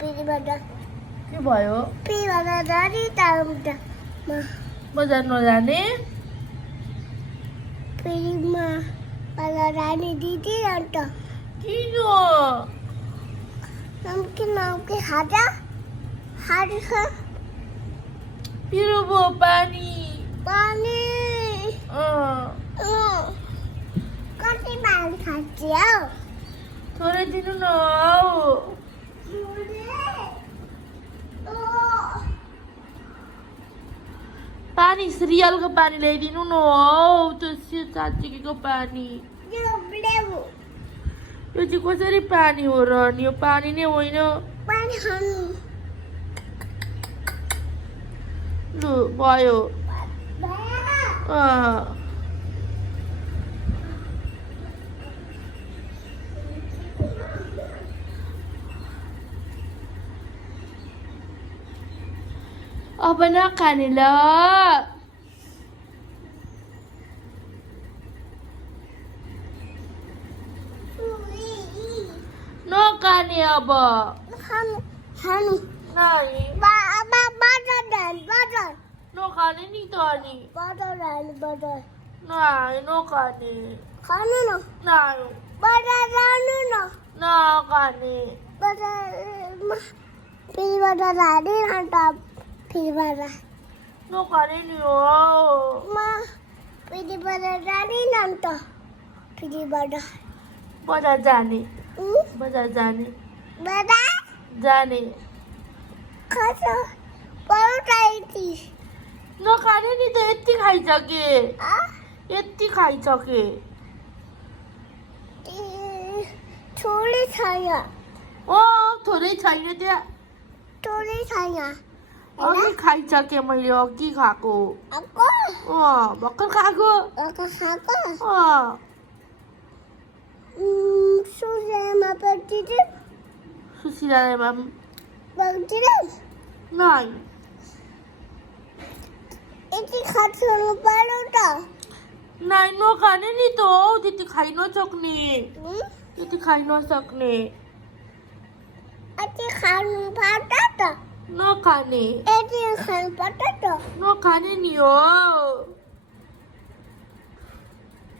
पिरीबाट के भयो पिरीबाट जाने टाढोबाट बजार नजाने पिरीमा बजार जाने दिदी अन्त किन नम्की खाजा खान्छ पिरो भयो पानी पानी अँ, कति पानी खान्छ थोरै दिनु न हौ पानी सिरियलको पानी ल्याइदिनु न हौ त्यो साँच्चीको पानी यो चाहिँ कसरी पानी हो र अनि यो पानी नै होइन पानी खानु लु भयो भयो अँ, अब नखाने ल नखाने अब खानु खानु नाइ बजार नखाने नि त अनि बजार नाइ नखाने खानु न नाइ बजार जानु न नखाने बजारमा पिरीबाट जाने अन्त पिरीबाट नखाने नि हो पिरीबाट जाने अन्त पिरीबाट बजार जाने बजार जाने बजार जाने खर्च पौटाइती नखाने नि त यति खाइसके यति खाइसके थोरै छैन ओ थोरै छैन त्यहाँ थोरै छैन अघि खाइसके मैले अघि खाएको ako भर्खर खाएको खाएको अँ सूर्यमा पट्टिदियो सुशीलामा पट्टिदियो नाइ यति खानु पर्यो त नाइ नखाने नि त हौ त्यति खाइ नसक्ने त्यति खाइ नसक्ने यति खानु पर्छ त नखाने यति खानु पर्छ त नखाने नि हो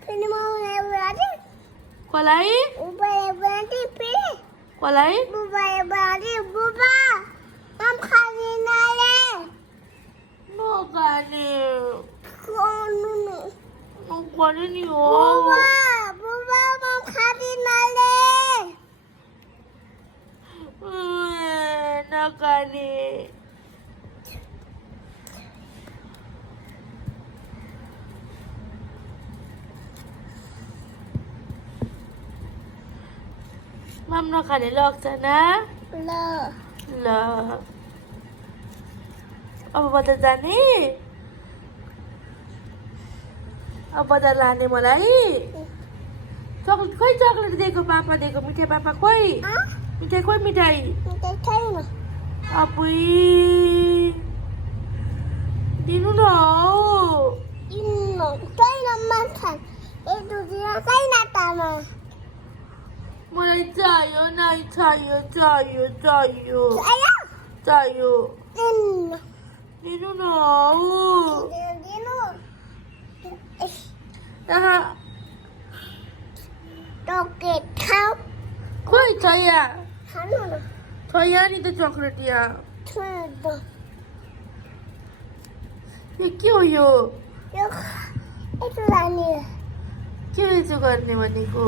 फेरि म कसलाई उबाले फेरि कसलाई बुबा हम खाने नाले नखाने खानु न नखाने नि हो बुबा हम खाने नाले नखाने माम नखाने लग्छ न ल ल अब बजार जाने अब बजार लाने मलाई चक्लेट खोइ चक्लेट दिएको पापा दिएको मिठाई पापा खोइ मिठाई खोइ मिठाई छैन अपुई दिनु न हौ छैन माछा यस्तो दिन छैन तामा मलाई चाहियो नाइ चाहियो चाहियो चाहियो आयो चाहियो दिनु दिनु न हौ दिनु यहाँ चक्लेट खाऊ खोइ छ यहाँ खानु न छ यहाँ नि त चक्लेट यहाँ छोड्दो यो के हो यो यो यस्तो लाने के यसो गर्ने भनेको